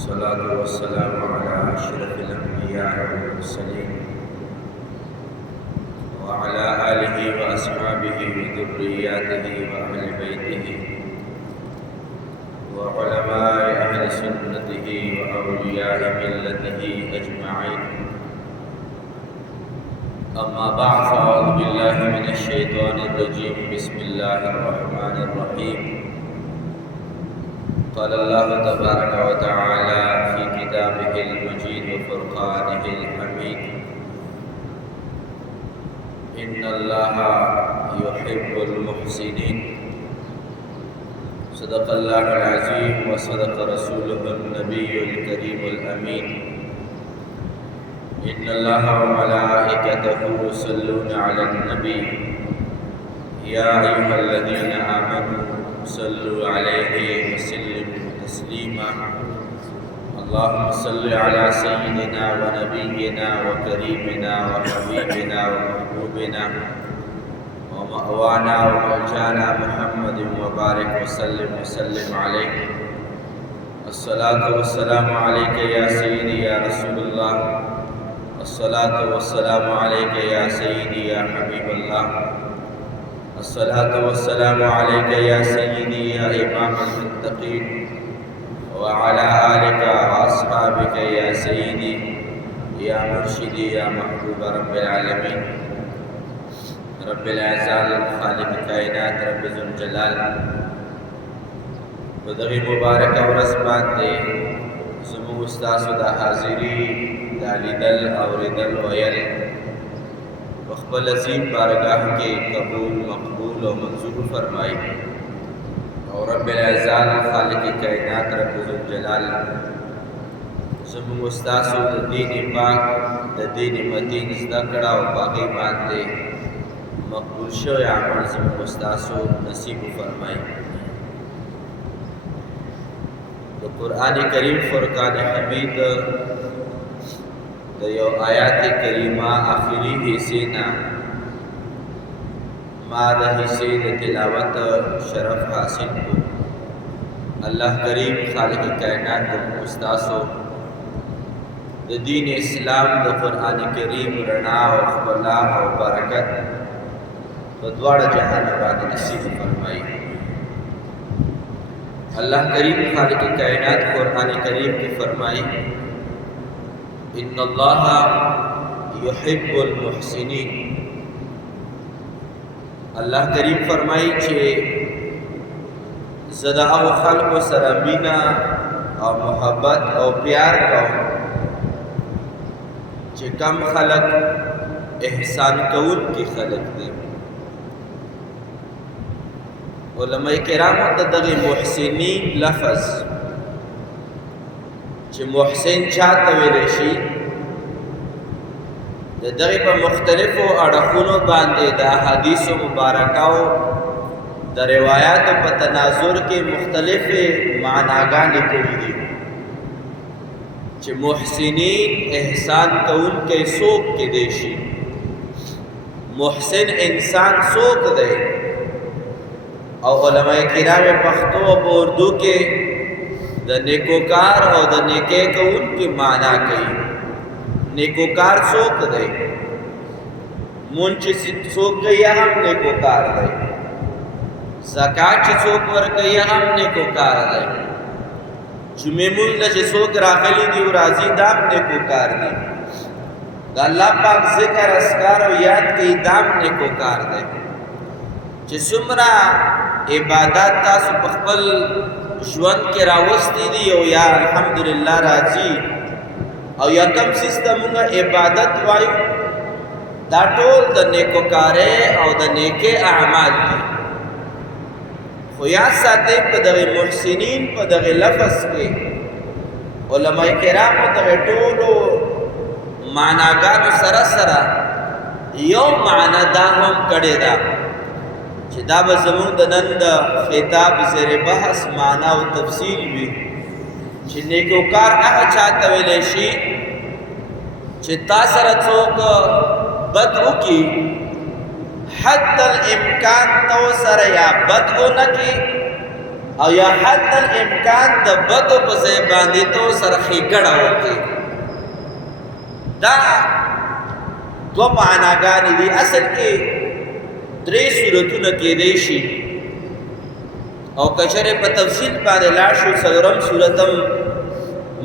والصلاة والسلام على أشرف الأنبياء والمرسلين وعلى آله وأصحابه وذرياته وأهل بيته وعلماء أهل سنته وأولياء ملته أجمعين. أما بعد، فأعوذ بالله من الشيطان الرجيم. بسم الله الرحمن الرحيم. قال الله تبارك وتعالى في كتابه المجيد وفرقانه الحميد: إن الله يحب المحسنين. صدق الله العظيم وصدق رسوله النبي الكريم الأمين. إن الله وملائكته يصلون على النبي يا أيها الذين آمنوا صلوا عليه وسلموا تسليما. اللهم صل على سيدنا ونبينا وكريمنا وحبيبنا ومحبوبنا ومأوانا وملجانا محمد وبارك وسلم عليه. الصلاة والسلام عليك يا سيدي يا رسول الله. الصلاة والسلام عليك يا سيدي يا حبيب الله. الصلاة والسلام عليك يا سيدي يا إمام المتقين، وعلى آلك وأصحابك يا سيدي يا مرشدي يا محبوب رب العالمين. رب العزال خالق کائنات رب ذوالجلال بدغی مبارک اور رسمات دے زمو استاسو دا حاضری دا لیدل اوریدل ویل بخبل عظیم بارگاہ کے قبول مقبول و منظور فرمائی. اور رب العزال خالق کائنات رب ذوالجلال زمو استاسو دا دین پاک دا دین متین زدکڑا و باقی باندے مقبول شو عمل زمو استاسو نصیب فرمائی. تو قرآن کریم فرقان حمید دا یو آیات کریمہ آخری حصے نا ما دا حصے دا تلاوت شرف حاصل کو. اللہ کریم خالق کائنات دا مستاسو دا دین اسلام دا قرآن کریم رنا و خبلا و برکت بدوار جہان بعد نصیب فرمائی. اللہ کریم خالق کائنات قرآن کریم کی فرمائی: ان اللہ یحب المحسنین. اللہ کریم فرمائی چھے زدہ و خلق و سرمینہ اور محبت اور پیار کو چھے کم خلق احسان کون کی خلق دے. علماء کرام دغی محسنین لفظ چھے محسن چاہتا ویلشی دغی پا مختلف و اڑخونو باندے دا حدیث و مبارکاو دا روایات و پا تناظر کے مختلف معناگاں نکلی دی. چھے محسنین احسان کون کے سوک کے دیشی. محسن انسان سوک دے. اور علماء کرام پختو و اردو کے دا نیکوکار اور دا نیکے کو ان کی معنی کئی. نیکوکار سوک دے، منچ سوک گئی ہم نیکوکار دے، زکاة چی سوک ورگئی ہم نیکوکار دے، جمعہ مند چی سوک راخلی دی و راضی دام نیکوکار دے، دا اللہ پاک ذکر اسکار و یاد کئی دام نیکوکار دے. چی سمرا عبادات تاسو بخبل جوان کے راوستی دی او یا الحمدللہ راضی او یا کم سیستمونگا عبادت وائیو دا ٹول دا نیکوکارے او دا نیکے اعمال دی. خویات ساتے پا دغی محسنین پا دغی لفظ کے علماء کرام دغی ٹولو معناگانو سرا یو معنی دا ہم کڑے دا چھے دا بزمون دا نند خطاب زیر بحث معنی و تفصیل بھی چھے نیکوکار چاہتا ویلیشی چھے تاثر چوک بدعو کی حد الامکان تو سر یا بدعو نکی او یا حد الامکان د بدو په ځای باندې تو سره ښېګڼه وکړي. دا دوه معناګانې دي. اصل کې درې صورتونه کېدی شي او که چېرې په تفصیل باندې لاړ شو څلورم صورت هم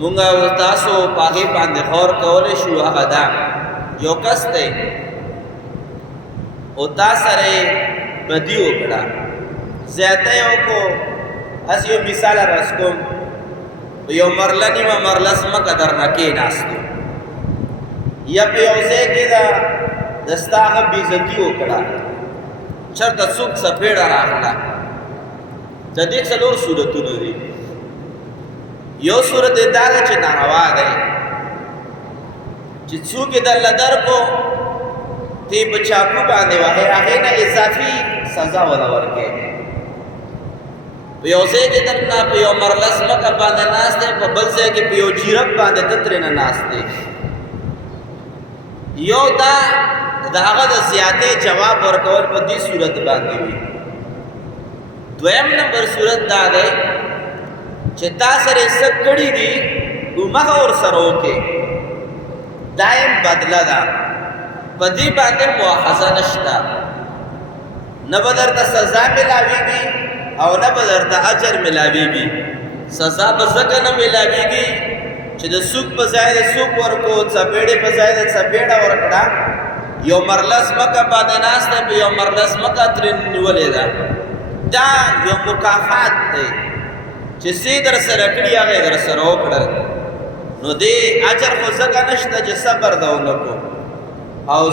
مونږ او تاسو په هغې باندې غور کولی شو. هغه دا یو کس دی او تا سره یې بدي وکړه، زیاتی یې وکړو. هسې یو مثال عرض کوم، په یو مرله نیمه مرله ځمکه درنه کېناستو یا په یو ځای کې د ستا هغه بېعزتي وکړه، چېرته څوک څپېړه راغله. د دې څلور صورتونه دي. یو صورت یې دا ده چې ناروا دی، چې څوک یې درله درکړو ته یې په چاقو باندې وهې، هغې نه اضافي سزا وله ورکړې. په یو ځای کې درنه په یو مرله ځمکه باندې ناست دی، په بل ځای کې په یو جیرب باندې ته ترېنه ناست دی. یو دا د هغه د زیاتې جواب ورکول په دې صورت باندې وي. دویم نمبر صورت دا دی چې تا سره یې څه کړي دي هماغه ورسره وکړې، دا یې بدله ده. په دې باندې مؤاخذه نشته، نه به درته سزا ملاویږي او نه به درته اجر ملاویږي. سزا به ځکه نه ملاویږي چې د سوک په ځای د سوک ورکړو، څپېړې په ځای د څپېړه ورکړه. یو مرله ځمکه باندې ناست دی، په یو مرله ځمکه ترې نیولې ده. دا یو مکافات دی چې څه یې در سره کړي هغه یې در سره وکړل. نو دې اجر خو ځکه نشته چې صبر ده ونه کړو او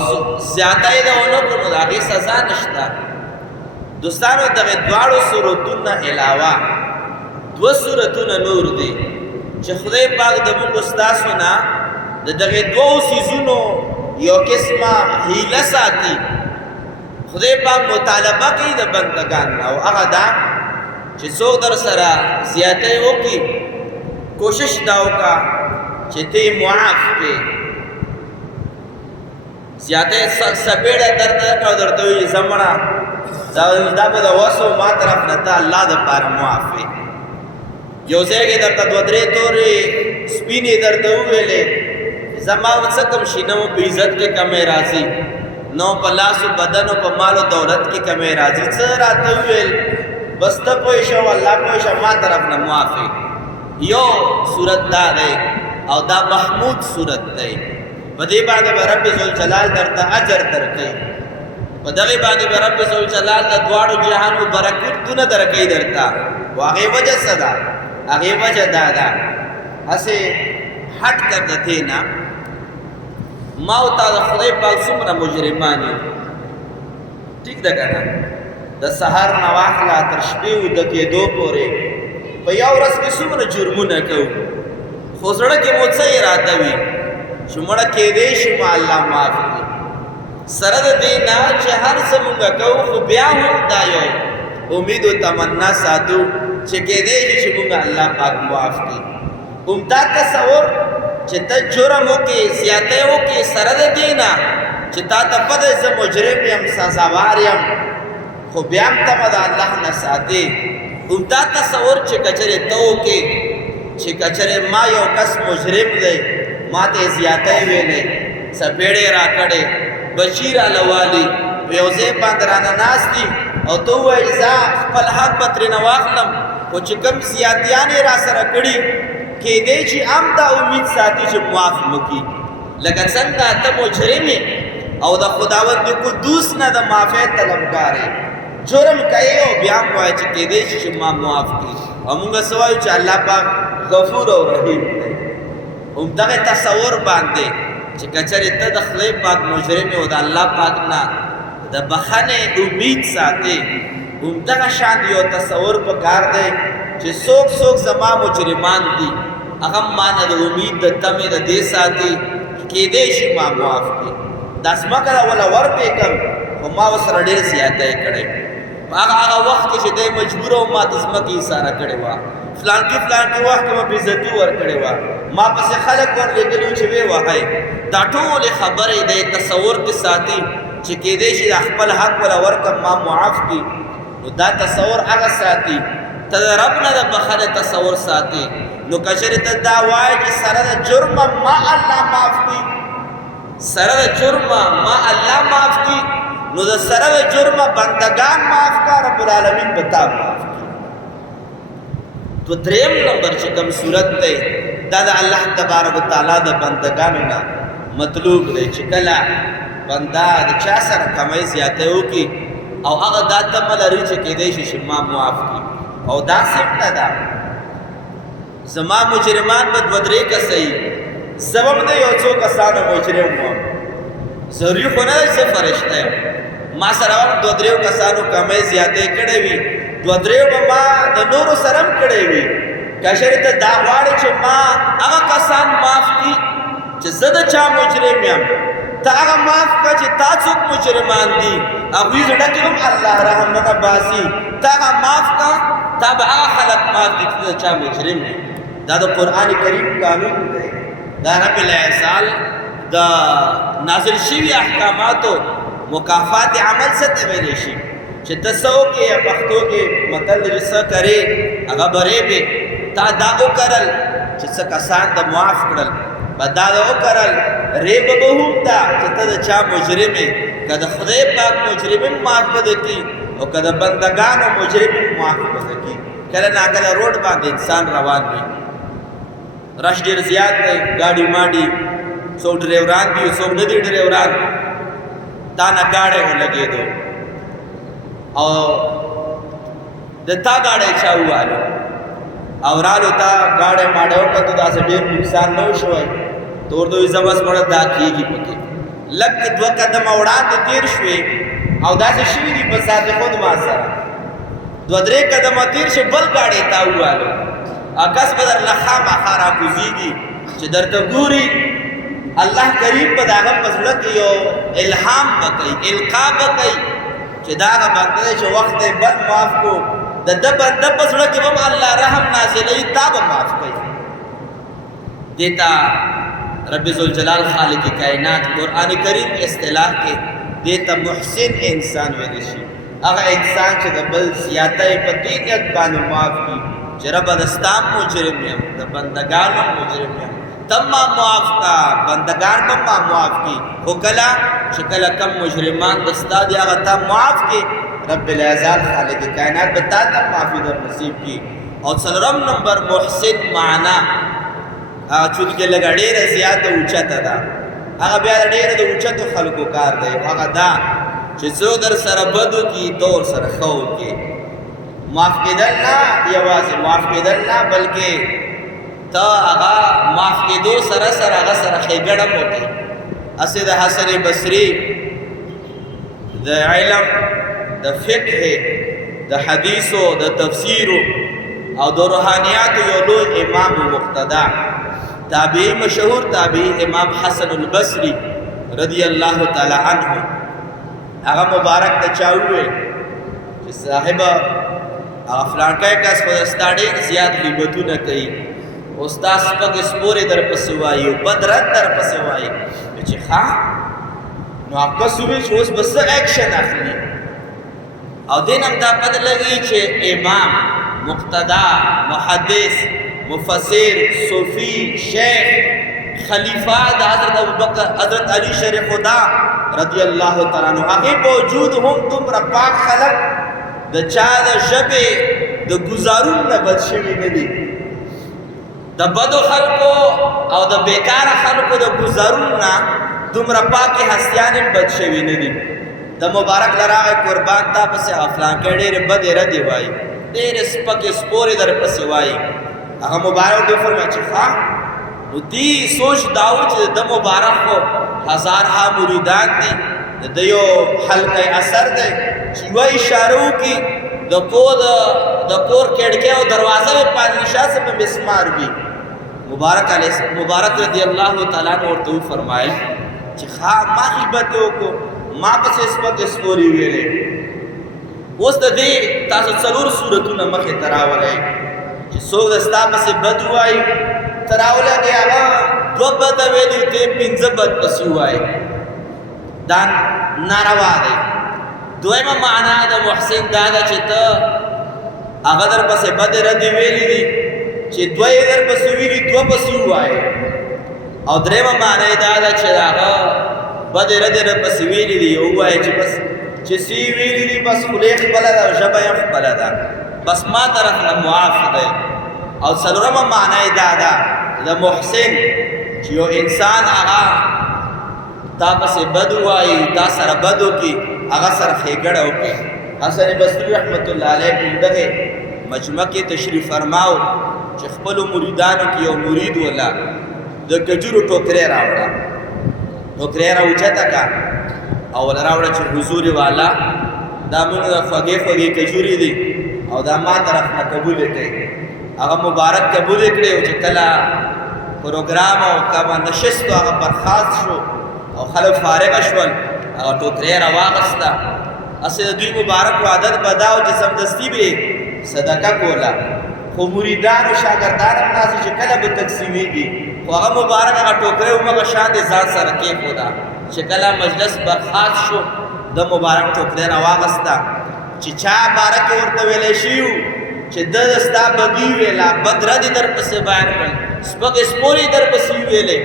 زیاته یې ده ونه کړو، نو د هغې سزا نشته. دوستانو دغې دواړو صورتونو نه علاوه دوه صورتونه نور دي چې خدای پاک د موږ ستاسو نه د دغې دوو څیزونو یو قسمه هیله ساتي. خدای پاک مطالبه کوي د بندګان نه، او هغه دا چې څوک در سره زیاتی وکړي کوشش دا وکړه چې ته یې معاف کړې. زیاتی څپېړه درته درکړه او درته وایي زه مړه دا به د وسو ما طرف نه ته الله دپاره معاف وې. یو ځای کې درته دوه درې تورې سپینې درته وویلې، زما څه کم شي، نه مو په عزت کې کمی راځي، نو په لاسو بدنو په مال و دولت کې کمی راځي. څه راته وویل، بس ته پوه شه او الله پوه شه، ما طرف نه معاف وې. یو صورت دا دی او دا محمود صورت دی. په دې باندې به رب ذوالجلال درته اجر درکوي. په دغې باندې به رب ذوالجلال د دواړو جهانو برکتونه درکوي درته. و هغې وجه څه ده؟ هغې وجه دا ده هسې هټ کر د تې نه ما او تا د خدای پاک څومره مجرمان یو. ټیک ده که نه؟ د سهار نه واخله تر شپې اوده کېدو پورې په یو ورځ کې څومره جرمونه کوو، خو زړه کې مو څه اراده وي چې مړه کېدی شي ما الله معاف کړي. سره د دې نه چې هر څه مونږ کوو، خو بیا هم دا یو امید و تمنا ساتو چې کېدی شي چې مونږ الله پاک معاف کړي. همدا تصور چې ته جرم وکړې، زیاتی وکړې، سره د دې نه چې تا ته پته زه مجرم یم، سزاوار یم، خو بیا هم ته به د الله نه ساتې. همدا تصور چې که چېرې ته وکړې چې که چېرې ما یو کس مجرم دی، ما ته یې زیاتی ویلی، څپېړې را کړې، بچي راله والي، په یو ځای باندې رانه ناست دي او ته ووایې زه خپل حق به ترېنه واخلم، خو چې کوم زیاتیان یې را سره کړي کېدی چې هم دا امید ساتي چې معاف مو کړي. لکه څنګه ته مجرم یې او د خداوند قدوس نه د معافۍ طلبګار یې، جرم کوې او بیا هم وایې چې کېدی شي چې ما معاف کړي. او مونږ څه وایو چې الله پاک غفور او رحیم دی. همدغه تصور باندې چې که چېرې ته د خدای پاک مجرم یې او د الله پاک نه د بخښنې امید ساتې، همدغه شان یو تصور پکار دی چې څوک څوک زما مجرمان دي، هغه ما نه د امید د تمې د دې ساتي کېدی شي ما معاف کړي. دا ځمکه راوله ورپې کړم، خو ما ورسره ډېر زیاتی کړی. په هغه وخت کې چې دی مجبوره وم ما د ځمکې ایساره کړې وه، فلانکي وخت کې مه بېعزتي ورکړې وه، ما پسې خلک ورلېږلي وو چې ویې وهئ. دا ټولې خبرې دی تصور کې ساتي چې کېدی شي دا خپل حق وله ورکړم ما معاف کړي. نو دا تصور هغه ساتي ته د رب نه د بخښنې تصور ساتي نو که چېرې ته دا وایې چې سره د جرمه ما الله معاف کړي سره د جرمه ما الله معاف کړي نو د سره د جرمه بندگان معاف کا رب العالمین به تا معاف کړي تو دریم نمبر چې کوم صورت دی دا د الله تبارک وتعالی د بندگانو نه مطلوب دی چې کله بنده د چا سره کمی زیاتی وکړي او هغه دا تمه لري چې کیدای شي چې ما معاف کړي او داسې نه ده زما مجرمان به دوه درې کسه وي زه به هم د یو څو کسانو مجرم وم ضروري خو نه ده چې زه فرشته یم ما سره هم دوه درېو کسانو کمی زیاتی کړی وي دوه درېو به ما د نورو سره هم کړی وي که چېرې ته دا غواړې چې ما هغه کسان معاف کړي چې زه د چا مجرم یم ته هغه معاف کړه چې تا څوک مجرمان دي هغوی زړه کې هم الله رحم نه باسي ته هغه معاف کړه تا به هغه خلک معاف کړي چې د چا مجرم دی دا د قرآن کریم قانون دی دا رب العزال د نازل شوي احکاماتو مکافات عمل څه ته ویلی شي چې ته څه وکړې یا پښتو کې متل دی څه کرې هغه برې به تا دا وکرل چې څه کسان د معاف کړل په دا وکرل ریب به هم دا چې ته د چا مجرم یې که د خدای پاک مجرم هم معاف به کړي او که د بندګانو مجرم هم معاف به کړي کله ناکله روډ باندې انسان روان وي رش ډېر زیات دی ګاډي ماډي څوک ډریوران دي څوک نه دي ډریوران تا نه ګاډی ولګېدو او د تا ګاډی چا ووالو او رالو تا ګاډی ماډی وکتو داسې ډېر نقصان نه و شوی ته ورته وایي زه بس مړه دا کېږي پکې لږ دوه قدمه وړاندې تېر شوې او داسې شوي دي په ذات خود ما سره دوه درې قدمه تېر شو بل ګاډی تا ووالو کس به درله خامخا راکوزېږي چې درته ګوري الله کریم به د هغه په زړه کې یو الهام به کوي القا به کوي چې دا هغه بنده دی چې وخت یې بل معاف کړو د ده بنده په زړه کې به هم الله رحم نازلوي تا به معاف کوي دې ته رب ذوالجلال خالق کائنات قرآن کریم اصطلاح کې دې ته محسن انسان ویلی شي هغه انسان چې د بل زیاتی په دې نیت باندې معاف کړي چې ربه د ستا مجرم یم د بندګانو مجرم یم تم ما معاف کا بندگان به ما معاف کی خو کله چې کله کم مجرمان د ستا دي هغه تا معاف کی رب العزال خالق کائنات به تا ته معافي در نصیب کی او څلورم نمبر محسن معنا چونکې لږه ډېره زیاته اوچته ده هغه بیا ډېره د اوچتو خلکو کار دی هغه دا چې څوک در سره بد وکړي ته ورسره ښه وکړې معاف کېدل نه یوازې معاف کېدل نه بلکې ته هغه معاف کېدو سره سره هغه سره ښېګڼه هم وکړې هسې د حسن بصري د علم د فقه د حدیثو د تفسیرو او د روحانیاتو یو لوی امام مقتدا تابعی مشهور تابعی امام حسن البصری رضی الله تعالی عنه هغه مبارک ته چا وویل چې صاحبه هغه فلانکی کس خو ستا ډېر زیات غیبتونه کوي او ستا سپک سپورې در پسې وایي او بد رد در پسې وایي چې ښه نو هغه کس وویل چې اوس به څه ایکشن اخلي او دې نه هم دا پته لګي چې امام مقتدا محدث مفسر صوفی شیخ خلیفہ د حضرت ابوبکر حضرت علی شیر خدا رضی الله تعالی عنہ هغه باوجود هم دومره پاک خلق د چا د ژبې د ګزارون نه بد شوي نه دي د بدو خلکو او د بیکاره خلکو د ګزارون نه دومره پاکې هستیان هم بد شوي نه دي د مبارک له راغی قربان تا پسې افلانکې ډېرې بدې ردې وایي ډېرې سپکې سپورې در پسې وایي هغه مبارک دې فرمایي چې ښه نو دې سوچ دا و چې د مبارک خو هزارها مریدان دي د ده یو حلقه اثر دی چې یوه اشاره وکړي د کور کړکۍ او دروازه به پادشاه سے په مسمار وي مبارک رضی الله تعالی عنہ ورته وفرمایل چې ښه ما غیبت وکړو ما پسې سپکې سپورې ویلې اوس د دې تاسو څلور صورتونه مخې ته راولئ چې څوک د ستا پسې بد ووایي ته راولګې هغه دوه بده ویلي ته پنځه بد پسې ووایي دا ناروا دی دویمه معنا د محسن دا ده چې ته هغه در پسې بد ردې ویلي دي چې دوه یې در پسې ویلي دوه پسې ووایې او درېیمه معنی یې دا ده چې د هغه بدې ردې در پسې ویلي دي ووایې چې بس چې څه یې ویلي دي بس خولې خپله ده او ژبه یې خپله ده بس ما طرف نه معاف دی او څلورمه معنی یې دا ده د محسن چې یو انسان هغه تا پسې بد ووایي تا سره بد وکړي هغه سره ښېګړه وکړي حسن بصري رحمت الله علیه په دغه مجمع کې تشریف فرماو چې خپلو مریدانو کې یو مرید ولا د کجورو ټوکرې راوړه ټوکرې راوچته کا او راوړه چې حضور والا دا موږ د خوږې خوږې کجورې دي او دا ما طرف نه قبول کړي هغه مبارک قبول کړي او چې کله پروګرام او کما نشست هغه برخاست شو او خلک فارغ شول هغه ټوکرې راواغسته اسې د دوی مبارک عادت بداو چې سمدستی به صدقه کوله خو مریدان او شاګردان هم داسې چې کله به تقسیمېږي خو هغه مبارک هغه ټوکرې همغه شان د ځان سره کېښوده چې کله مجلس برخاست شو د مبارک ټوکرې راواغسته چې چا باره کې ورته ویلی شي چې ده ستا بدي ویله بد ردې در پسې بیان کړل سپکې سپورې در پسې ویلې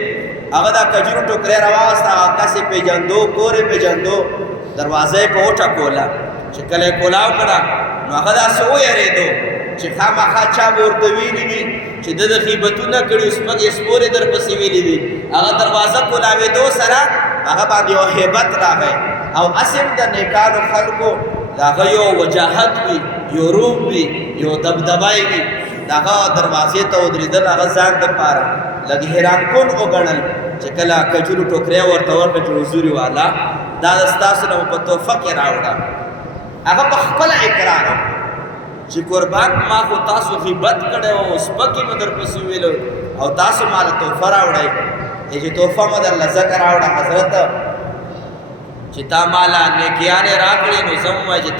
هغه دا کجورو ټوکرې راواغسته هغه کس یې پېژندو کور یې پېژندو دروازه یې په وټکوله چې کله یې کولاو کړه نو هغه داسې ویرېدو چې خامخا چا به ورته ویلي وي چې ده د غیبتونه کړي سپکې سپورې در پسې ویلي دي هغه دروازه کولاوېدو سره هغه باندې یو هیبت راغی او اسې د نیکانو خلکو د هغه یو وجاهت وي یو روب وي یو دبدبه وي د هغه دروازې ته ودرېدل هغه ځان دپاره لږ حیران کن وګڼل چې کله کجورو ټوکرې ورته ورکړه چې حضور والا دا د ستاسو نه په تحفه کې راوړه هغه په خپله اقرار وکړو چې قربان ما خو تاسو غیبت کړی او سپکې مې در پسې ویلو او تاسو ماله تحفه راوړئ چې تحفه مې درله ځکه راوړه حضرت چې تا ماله نیکیانې راکړې نو زه ووایه چې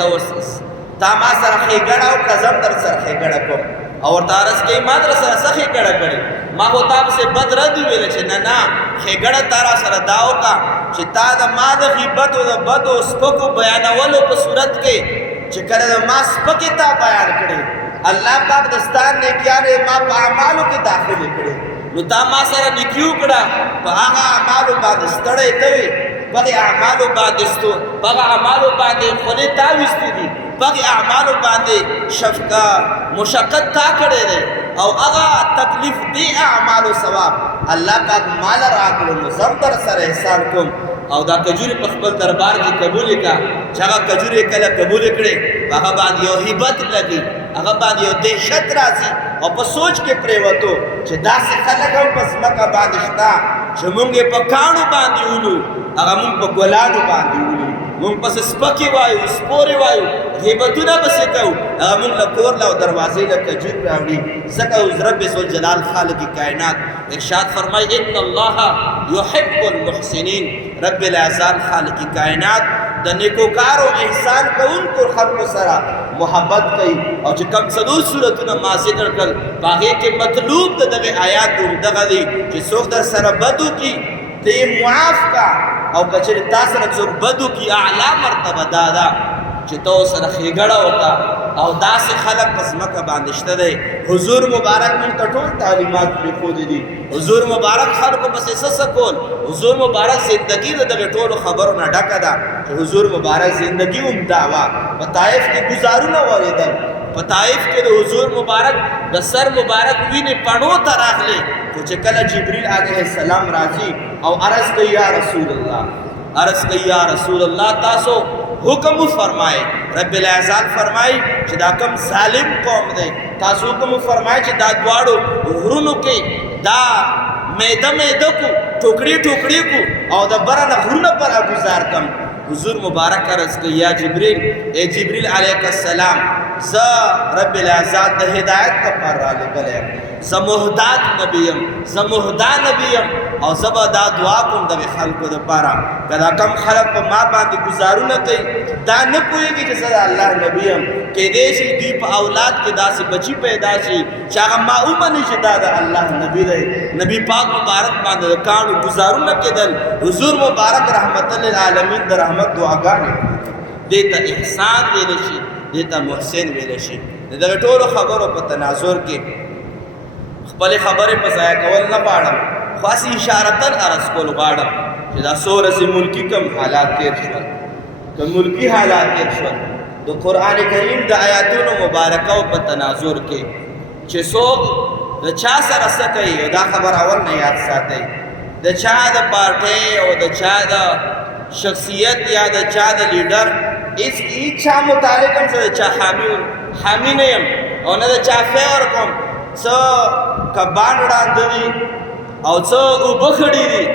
تا ما سره ښېګړه وکړه زه هم در سره ښېګړه کوم او ورته عرض کوي ما در سره څه ښېګړه کړې ما خو تا پسې بد رد وویله چې نه نه ښېګړه تا را سره دا وکړه چې تا د ما د غیبت او د بدو سپکو بیانولو په صورت کې چې کله د ما سپکې تا بیان کړې الله پاک د ستا نیکیانې ما په اعمالو کې داخلې کړې نو تا ما سره نیکي وکړه په هغه اعمالو باندې ستړی ته وې په هغې اعمالو باندې خولې تا ویستې دي په هغې اعمالو باندې مشقت تا کړی دی او هغه تکلیف دی اعمالو ثواب الله پاک مال راکړو نو زه هم در سره احسان کوم او دا کجورې په خپل دربار کې قبولې کړه چې هغه کجورې کله قبولې کړې هغه باندې یو هیبت لګي هغه باندې یو دهشت راځي او په سوچ کې پرېوتو چې داسې خلک هم په ځمکه باندې شته چې مونږ یې په کاڼو باندې ولو هغه مونږ په ګلانو باندې ولو مونږ پسې سپکې وایو سپورې وایو غیبتونه پسې کوو هغه مونږ له کور له او دروازې له کجور راوړي ځکه اوس رب ذوالجلال خالق کائنات ارشاد فرمایي ان الله یحب المحسنین رب العزال خالق کائنات د نیکوکارو احسان کوونکو خلکو سره محبت کوي او چې کم څلور صورتونه ما ذکر کړل په هغې کې مطلوب د دغې آیات همدغه دی چې څوک در سره بد وکړي ته یې معاف کا او که چېرې تا سره څوک بد وکړي اعلی مرتبه دا ده چې ته ورسره ښېګړه وکړه او داسې خلک په ځمکه باندې شته دی حضور مبارک موږ ته ټول تعلیمات پرېښودي دي حضور مبارک خلکو پسې څه کول حضور مبارک زندګي د دغې ټولو خبرو نه ډکه ده چې حضور مبارک زندګي هم دا وه په طایف کې ګزارونه اورېدل په طایف کې د حضور مبارک د سر مبارک وینې پڼو ته راغلې خو چې کله جبریل علیه السلام راځي او عرض کوي یا رسول الله عرض کوي یا رسول الله تاسو حکم فرمائے رب العزال فرمائی چې دا کم ظالم قوم دی تاسو حکم فرمائی چې دا دواړو غرونو کې دا میده میده کو ټوکړي ټوکړي کو او د بره نه غرونه پر ګزار کم حضور مبارک عرض کوي یا جبریل اے جبریل علیه السلام زه رب العزال د هدایت لپاره رالیږلی یم زه محتاج نبی یم زه مهدا نبی یم او زه به دا دعا کوم دغې خلکو دپاره که دا کم خلک په ما باندې ګزارونه کوي دا نه پوهېږي چې زه د الله نبی یم کیدای شي دوی په اولاد کې داسې بچي پیدا شي چې هغه ما ومني چې دا د الله نبی دی نبی پاک مبارک باندې د کاڼو ګزارونه کېدل حضور مبارک رحمت للعالمین د رحمت دعاګانې دې ته احسان ویلی شي دې ته محسن ویلی شي د دغه ټولو خبرو په تناظر کې خپلې خبرې په ضایع کول نه غواړم، خو هسې اشارتن عرض کول غواړم چې دا څو ورځې ملکي کم حالات تېر شول، که ملکي حالات تېر شول د قرآن کریم د آیاتونو مبارکو په تناظر کې چې څوک د چا سره څه کوي، او دا خبر اول نه یاد ساتئ، د چا د پارټۍ او د چا د شخصیت یا د چا د لیډر هیڅ چا متعلق هم څه د چا حامی نه یم او نه د چا فیور کوم، څه کبان ړانده دي او څه اوبه خړي دي،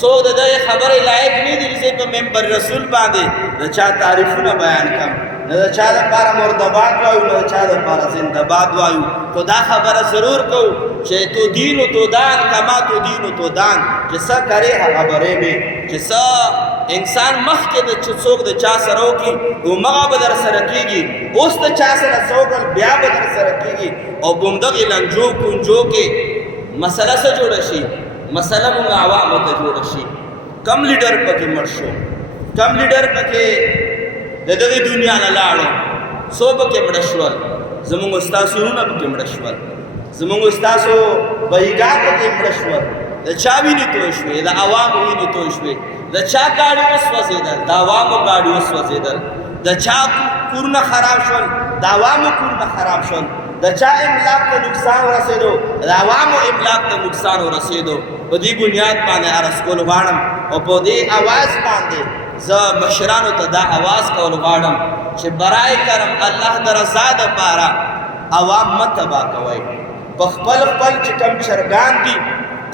څوک د دغې خبرې لایق نه دي چې په منبر رسول باندې د چا تعریفونه بیان کړم، نه د چا دپاره مردباد وایو نه د چا دپاره زنده‌باد وایو، خو دا خبره ضرور کوو چې تو دین و تو دان کما تو دین و تو دان، چې څه کرې هغه برې به، چې څه انسان مخکې د څوک د چا سره وکړي همغه به در سره کېږي، اوس د چا سره څه وکړل بیا به در سره کېږي، او په همدغې لنجو کونجو کې مسله څه جوړه شي، مسله مونږ عوامو ته جوړه شي. کم لیډر پکې مړ شو، کم لیډر پکې د دغې دنیا نه لاړو، څو پکې مړه شول، زمونږ ستاسو وروڼه پکې مړه شول، زمونږ ستاسو بهیګان پکې مړه شول، د چا وینې توی شوې، د عوامو وینې توی شوې، د چا ګاډي وسوځېدل، د عوامو ګاډي وسوځېدل، د چا کورونه خراب شول، د عوامو کورونه خراب شول، د چا املاک ته نقصان ورسېدو، د عوامو املاک ته نقصان ورسېدو. په دې بنیاد باندې عرض کول غواړم او په دې اواز باندې زه مشرانو ته دا اواز کول غواړم چې برای کرم الله د رضا دپاره عوام مه تباه کوئ. په خپل چې کم چرګان دي،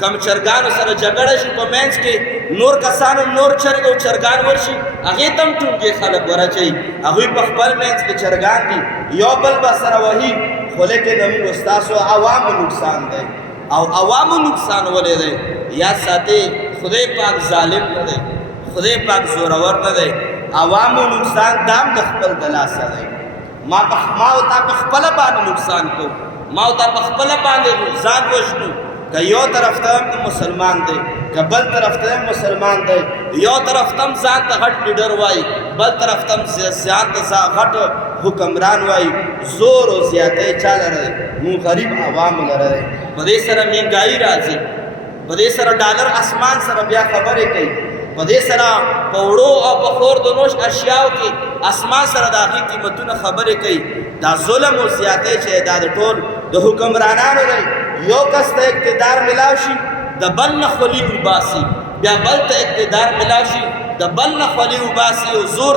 کم چرګانو سره جګړه شي په منځ کې نور کسانو نور چرګ او چرګان ورشي، هغې ته هم ټونګې خلک ورچوي، هغوی په خپل منځ کې چرګان دي، یو بل به سره وهي، خو لیکن زموږ ستاسو عوامو نقصان دی. او عوامو نقصان ولې دی؟ یاد ساتئ خدای پاک ظالم نه دی، خدای پاک زورور نه دی، عوامو نقصان دام د خپل د لاسه دی. ما او تا په خپله باندې نقصان کو، ما او تا په خپله باندې ځان وژنو، که یو طرف ته هم مسلمان دی، که بل طرف ته هم مسلمان دی، یو طرف ته هم ځان ته غټ لیډر وایي، بل طرف ته هم ځان ته غټ حکمران وایي، زور او زیاتی چا لره دی؟ مونږ غریب عوامو لره دی. په دې سره مهنګایي راځي، په دې سره ډالر اسمان سره بیا خبرې کوي، په دې سره په وړو او په خور د نوش اشیاو کې اسمان سره د هغې قیمتونه خبرې کوي. دا ظلم او زیاتی چې دا د ټول د حکمرانانو دی. یو کس ته اقتدار ملاو شي د بل نه خولي وباسي، بیا بل ته اقتدار ملاو شي د بل نه خولي وباسي او زور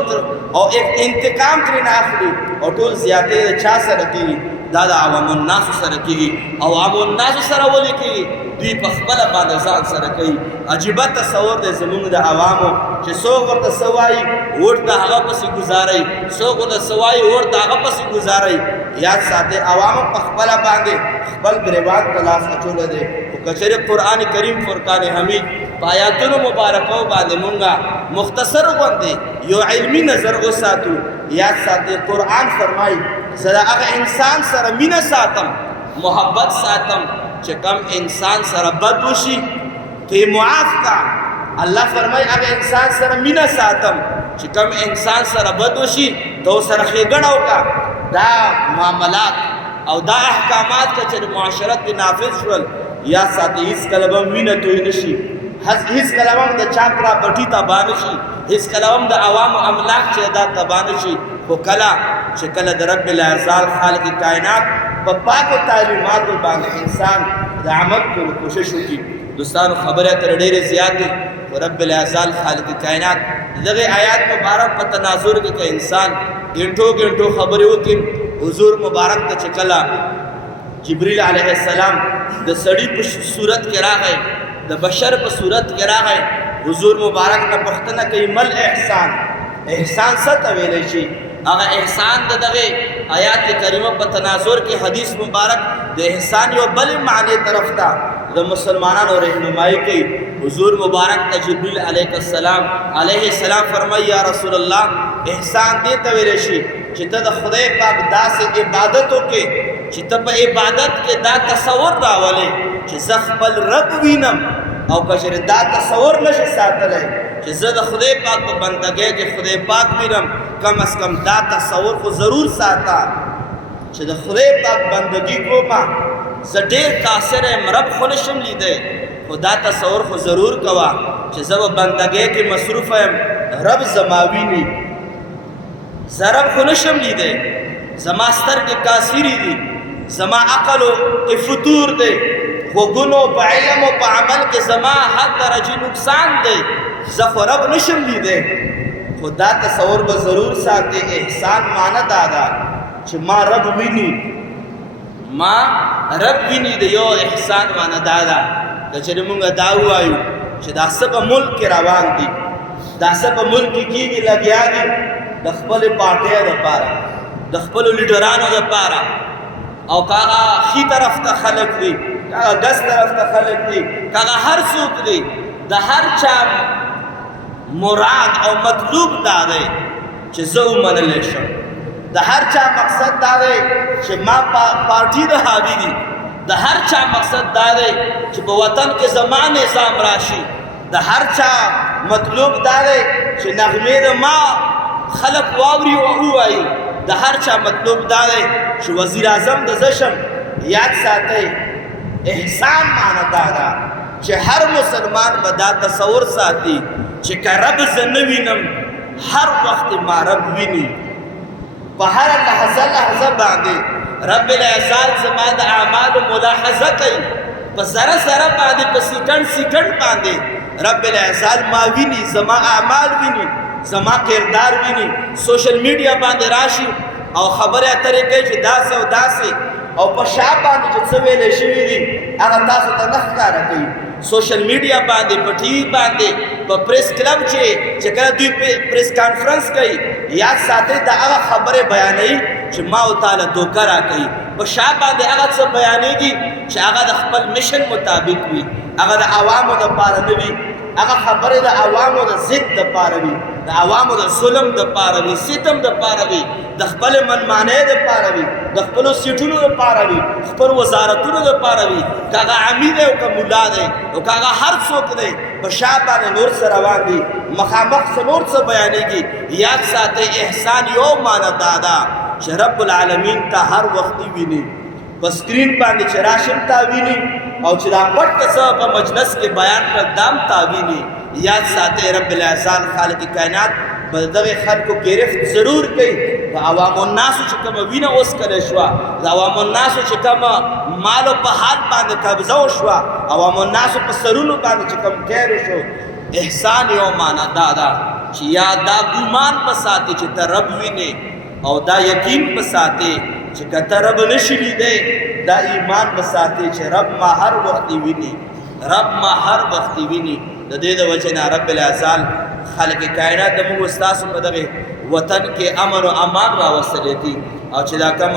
او انتقام ترېنه اخلي، او ټول زیاتی د چا سره کېږي؟ دا د عوام الناسو سره کېږي. عوام الناسو سره ولې کېږي؟ دوی په خپله باندې ځان سره کوي. عجیبه تصور دی زمونږ د عوامو چې څوک ورته څه وایي ووټ د هغه پسې ګزاروي، څوک ورته څه وایي ووټ د هغه پسې ګزاروي. یاد ساتئ عوامو په خپله باندې خپل ګریوان ته لاس اچولی دی. خو که چېرې قرآن کریم فرقان حمید په آیاتونو مبارکو باندې مونږه مختصر غوندې یو علمي نظر وساتو، یاد ساتئ قرآن فرمایي زه د هغه انسان سره مینه ساتم، محبت ساتم چې کم انسان سره بد وشي ته یې معاف کا. الله فرمایي هغه انسان سره مینه ساتم چې کم انسان سره بد وشي ته ورسره ښېګڼه وکړه. دا معاملات او دا احکامات که چېرې معاشرت کې نافذ شول، یاد ساتئ هېڅکله به مینه توی نه شي، هېڅکله به هم د چا پراپرټي تباه نه شي، هېڅکله هم د عوامو املاک چې دا تباه نه شي. خو کله چې کله د رب العزال خالق کائنات په پاکو تعلیماتو باندې انسان د عمل کولو کوشش وکړي. دوستانو خبرې اترې ډېرې زیات دي، خو رب العزال خالق کائنات دغې آیات مبارک په تناظر کې که انسان ګنټو ګنټو خبرې وکړي، حضور مبارک ته چې کله جبریل علیه السلام د سړي په صورت کې راغی، د بشر په صورت کې راغی، حضور مبارک نه پوښتنه کوي مل احسان، احسان څه ته ویلی شي؟ هغه احسان د دغې آیات کریمه په تناظر کې حدیث مبارک د احسان یو بلې معنی طرف ته د مسلمانانو رهنمایي کوي. حضور مبارک ته جبریل علیه السلام فرمایي یا رسول الله احسان دې ته ویلی شي چې ته د خدای پاک داسې عبادت وکړې چې ته په عبادت کې دا تصور راولې چې زه خپل رب وینم، او که چېرې دا تصور نشي ساتلی چې زه د خدای پاک په بندګۍ کې خدای پاک وینم، کم از کم دا تصور خو ضرور ساته چې د خدای پاک بندگی کوما زه ډېر قاصر یم رب خو نشم لیدی خو دا تصور خو ضرور کوه چې زه به بندګۍ کې مصروف یم رب زما ویني زه رب خو نشم لیدی زما سترګې کاثرې دي زما عقل کې فتور دی غوږونو په علم او په عمل کې زما حد درجې نقصان دی زه خو رب نشم لیدی خو دا تصور به ضرور ساتي احسان معنی دا ده چې ما رب ویني ما رب ویني د یو احسان معنی دا ده که چېرې مونږ دا ووایو چې دا څه په ملک کې روان دي دا څه په ملک کې کېږي لګیا دي د خپلې پارټۍ دپاره د خپلو لیډرانو دپاره او که هغه ښي طرف ته خلک دي که هغه ګس طرف ته خلک دي که هغه هر څوک دي د هر چا مراد او مطلوب دا دی چې زه ومنلی شم د هر چا مقصد دا دی چې ما پارټي د حاوي دي د هر چا مقصد دا دی چې په وطن کې زما نظام راشي د هر چا مطلوب دا دی چې نغمې د ما خلق واوري او ووایي د هر چا مطلوب دا دی چې وزیر اعظم د زه شم یاد ساتئ احسان معنی دا ده چې هر مسلمان به دا تصور ساتي چې که رب زه نه وینم هر وخت ما رب ویني په هر لحظه لحظه باندې رب العزال زما د اعمالو ملاحظه کوي په ذره ذره باندې په سیکنډ سیکنډ باندې رب العزال ما ویني زما اعمال ویني زما کردار ویني سوشل میډیا باندې راشي او خبرې اترې کوي چې داسې او داسې او په شا باندې چې څه ویلې شوي دي هغه تاسو ته نه ښکاره کوي سوشل میډیا باندې په ټي وي باندې په پریس کلب چې کله دوی پریس کانفرنس کوي یاد ساتئ د هغه خبرې بیانوي چې ما او تعالی دوکه راکوي په شا باندې هغه څه بیانېږي چې هغه د خپل مشن مطابق وي هغه د عوامو دپاره نه وي هغه خبرې د عوامو د ضد دپاره وي د عوامو د ظلم دپاره وي ستم دپاره وي د خپلې منمانۍ دپاره وي د خپلو سیټونو دپاره وي خپل وزارتونو دپاره وي که هغه عامي دی او که ملا دی او که هغه هر څوک دی په شا باندې نور څه روان دي مخامخ څه نور څه بیانېږي یاد ساتئ احسان یو معنی دا ده چې رب العالمین ته هر وخت ویني په سکرین باندې چې راشم تا ویني او چې دا پټ څه په مجلس کې بیان کړه دام تا ویني یاد ساتئ رب العزال خالق کائنات په دغه خلکو گرفت ضرور کوي د عوام الناسو چې کومه وینه اوس کړی شوه د عوام الناسو چې کومه مالو په حال باندې قبضه وشوه عوام الناسو په سرونو باندې چې کوم تیر شو احسان یو معنی دا ده چې یا دا ګمان په ساتي چې ته رب وینې او دا یقین په ساتي چې که ته رب نشي لیدی دا ایمان په ساتي چې رب ما هر وخت ویني رب ما هر وخت ویني د دې د وجې نه رب العزال خالق کائنات د موږ ستاسو په دغه وطن کې امن او امان راوستلی دي او چې دا کوم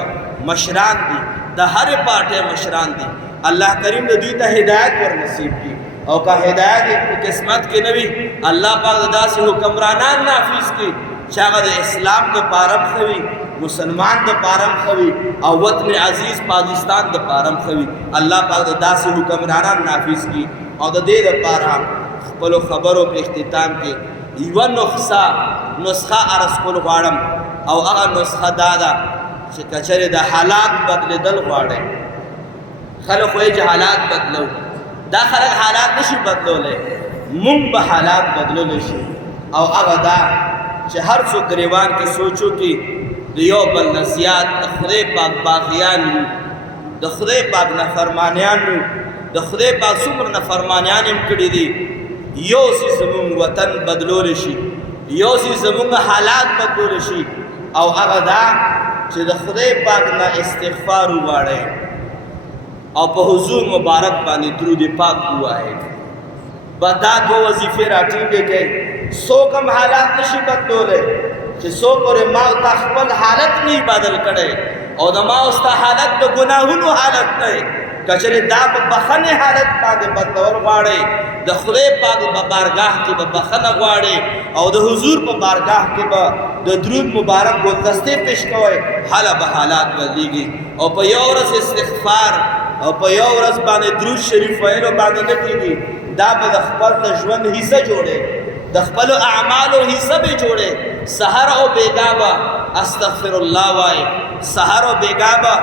مشران دي د هرې پارټۍ مشران دي الله کریم د دوی ته هدایت ورنصیب کړي او که هدایت په قسمت کې نه وي الله پاک د داسې حکمرانان نافذ کړي چې هغه د اسلام دپاره هم ښه وي مسلمان دپاره هم ښه وي او وطن عزیز پاکستان دپاره هم ښه وي الله پاک د داسې حکمرانان نافذ کړي او د دې دپاره خپلو خبرو په اختتام کې یوه نسخه عرض کول غواړم او هغه نسخه دا ده چې که چېرې د حالات بدلېدل غواړئ خلک وایي چې حالات بدلو دا خلک حالات نشي بدلولی مونږ به حالات بدلولی شي او هغه دا چې هر څوک ګریوان کې سوچو کې د یو بل نه زیات د خدای پاک باغیان یو د خدای پاک نافرمانیان یو د خدای پاک څومره نافرمانیان هم کړي دي یو څه زمونږ وطن بدلولی شي یو څه زمونږ حالات بدلولی شي او هغه دا چې د خدای پاک نه استغفار وغواړئ او په حضور مبارک باندې درود پاک ووایئ به دا دوه وظیفې راټینګې کړئ څوک هم حالات نشي بدلولی چې څوک پورې ما تا خپل حالت نه بدل کړی او د ما او ستا حالت د ګناهونو حالت دی که چېرې دا په بخښنې حالت باندې بدلول غواړئ د خدای پاک په بارګاه کې به بخښنه غواړئ او د حضور په بارګاه کې به د درود مبارک ګلدستې پیش کوئ هله به حالات بدلېږي او په یو ورځ استغفار او په یو ورځ باندې درود شریف ویلو باندې نه کېږي دا به د خپل د ژوند حصه جوړئ د خپلو اعمالو حصه به جوړئ سحر او بیګا به استغفر الله وای، سحر او بیګا به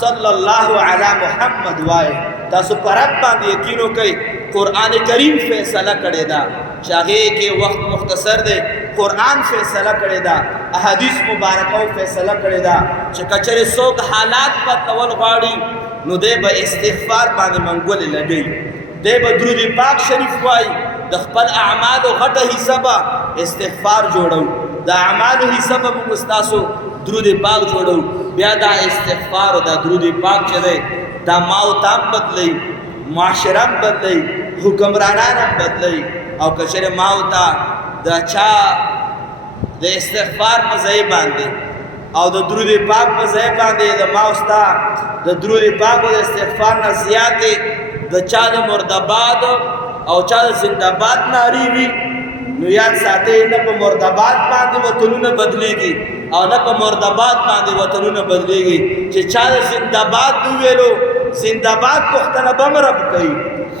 صلی الله علی محمد وای. تاسو پر رب باندې یقین وکئ. قرآن کریم فیصله کړې ده چې هغې کې وخت مختصر دی. قرآن فیصله کړې ده، احادیث مبارکو فیصله کړې ده چې که چېرې څوک حالات بدلول غواړي نو دی به استغفار باندې منګولې لګوي، دی به درود پاک شریف وایي. د خپل اعمالو غټه حصه به استغفار جوړو، د اعمالو حصه به موږ ستاسو درود پاک جوړو. بیا دا استغفار او دا درود پاک چې دی دا ماحول هم بدلوي، معاشره هم بدلوي، حکمرانان هم بدلوي. او که چېرې ماحول ته د چا د استغفار په ځای باندې او د درود پاک په ځای باندې د ماحول ستا د درود پاک او د استغفار نه زیاتې د چا د مردباد او چا د زنده‌باد نارې وي، نو یاد ساتئ نه په مردباد باندې وطنونه بدلېږي او نه په مردباد باندې وطنونه بدلېږي. چې چا د زنده‌باد وویلو زنده‌باد پوښتنه به هم رب کوي،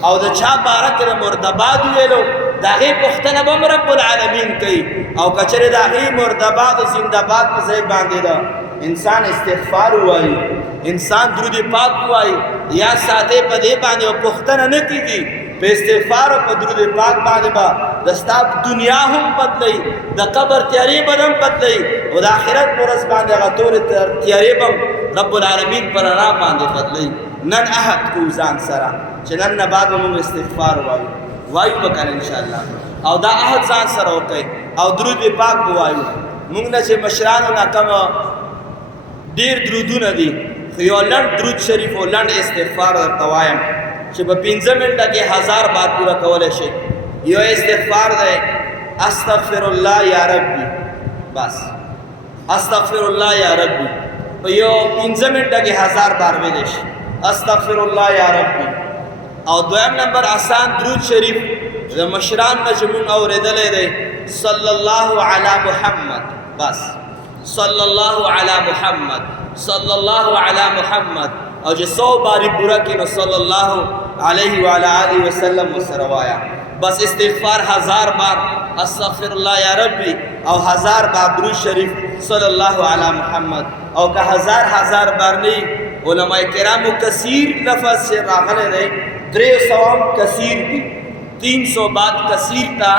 او د چا باره کې د مردباد وویلو د هغې پوښتنه به هم رب العالمین کوي. او که چېرې د هغې مردباد او زنده‌باد په ځای باندې ده انسان استغفار ووایي، انسان درود پاک ووایي، یا ساتئ په دې باندې او پوښتنه نه کېږي. په استغفار او په درود پاک باندې به د ستا دنیا هم بدلوي، د قبر تیارې به هم بدلوي، او د آخرت په ورځ باندې هغه تورې تیارې به رب العالمین په رڼا باندې بدلوي. نن عهد کوو ځان سره چې نن نه بعد به موږ استغفار وایو، وایو به که نه انشاءالله. او دا عهد ځان سره وکئ او درود پاک به وایو. موږ نه چې مشرانو نه کومه ډېر درودونه دي، خو یو لنډ درود شریف او لنډ استغفار درته وایم چې په 15 منټه کې 1000 بار پوره کولی شئ. یو استغفار دی استغفر الله یا ربي، بس استغفر الله یا ربي په یو 15 منټه کې 1000 بار ویلی شي استغفر الله یا ربي. او دویم نمبر آسان درود شریف د مشران نه چې مونږ اورېدلی دی صلی الله علی محمد، بس صلی الله علی محمد، صلی الله علی محمد. او چې 100 باری پوره کړي نو صلی الله علیه وعلی آله وسلم ورسره وایه. بس استغفار 1000 بار استغفر الله یا ربي او 1000 بار درود شریف صلی الله علی محمد. او که 1000 بار نه علماء کرامو کثیر لفظ سے راغلی دی 300 هم کثیر دی، 300 بعد کثیر تا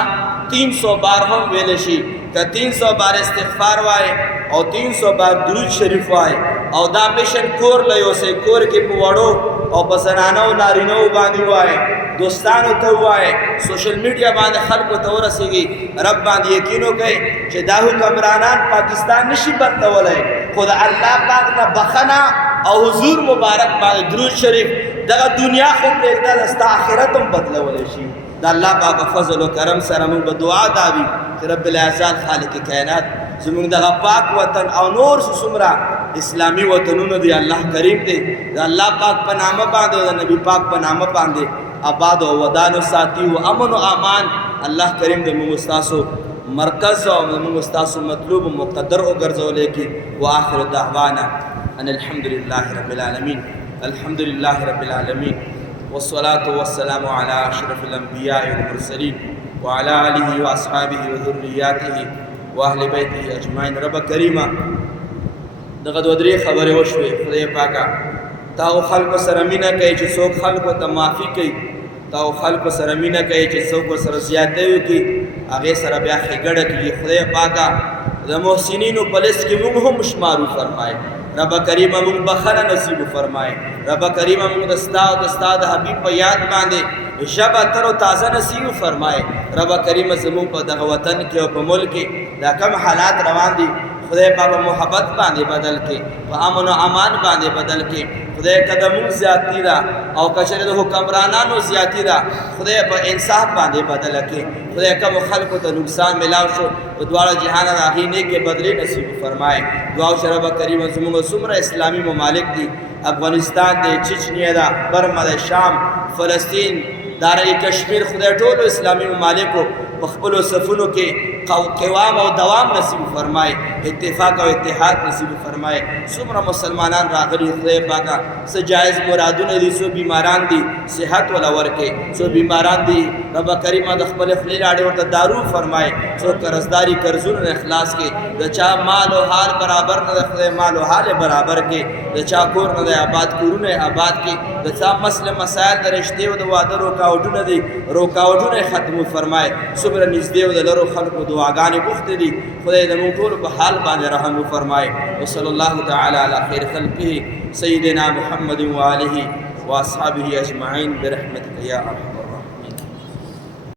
300 بار هم ویل شي. که 300 بار استغفار وای او 300 بار درود شریف وای او دا مشن کور لیوسې کور کې په وړو او په زنانو نارینو باندې وای، دوستانو ته وای، سوشل میډیا باندې خلکو ته ورسېږي. رب باندې یقین وکئ چې دا حکمرانان پاکستان نشي بدلولی، خو د الله پاک نه بخښنه او حضور مبارک باندې درود شریف دغه دنیا خو پرېږده ستا آخرت هم بدلولی شي. د الله پاک په فضل و کرم سره موږ به دعا دا وي چې رب العزت خالق کائنات زموږ دغه پاک وطن او نور څومره اسلامي وطنونه دي الله کریم دی د الله پاک په نامه باندې او د نبي پاک په نامه باندې آباد او ودان ساتي او امن او امان الله کریم د موږ ستاسو مرکز او موږ ستاسو مطلوب مقدر وګرځولې کې. واخر دعوانا ان الحمد لله رب العالمين، الحمد لله رب العالمين، والصلاة والسلام على أشرف الأنبياء والمرسلين وعلى آله وأصحابه وذرياته وأهل بيته أجمعين. رب كريما دغه دوه درې خبرې وشوې. خدای پاکه تا او خلکو سره مینه کوي چې څوک خلکو ته معافي کوي، تا او خلکو سره مینه کوي چې څوک ورسره زیاتی وکړي هغې سره بیا ښېګړه کېږي. خدای پاکه د محسنینو په لیست کې موږ هم شمار وفرمایي. رب کریمه موږ بخښنه نصیب فرمایي. رب کریمه موږ د ستا او د ستا د حبیب په یاد باندې ژبه تر و تازه نصیب فرمایي. رب کریمه زموږ په دغه وطن کې او په ملک کې دا کم حالات روان دي خدای پاک محبت باندې بدل کې، په امن او امان باندې بدل کې. خدای قدمون زیاتی ده او کچره د حکمرانانو زیاتی ده خدای په انصاف باندې بدل کې. خدای کوم خلکو ته نقصان ملاو شو په دواړه جهان د هغې نیکې بدلې نصیب فرمایي. دعا وشي رب کریم زموږ څومره اسلامي ممالک دي، افغانستان دی، چچنیا ده، برما ده، شام، فلسطین، دارای کشمیر، خدای ټولو اسلامي ممالکو په خپلو صفونو کې قوام او دوام نصیب فرمائے، اتفاق او اتحاد نصیب فرمائے. څومره مسلمانان راغلي خدای پاکه څه جایز مرادونه دي، څو بیماران دي صحت ولا ورکې، څو بیماران دي رب کریم د خپل خپلې لاړې ورته دارو فرمائے، څو قرضداري قرضونه اخلاص کې، د چا مال او حال برابر نه د خدای مال او حال برابر کې، د چا کور نه د آباد کورونه آباد کې، د چا مسله مسائل د رشتې او د واده رکاوټونه دي رکاوټونه ختم فرمائے. صبر نږدې او د لرو خلقو دعاګانې غوښتې دي، خدای د موږ ټولو په حال باندې رحم فرمائے. وصلی الله تعالی علی خیر خلقه سیدنا محمد و آله و اصحابه اجمعین برحمتک یا ارحم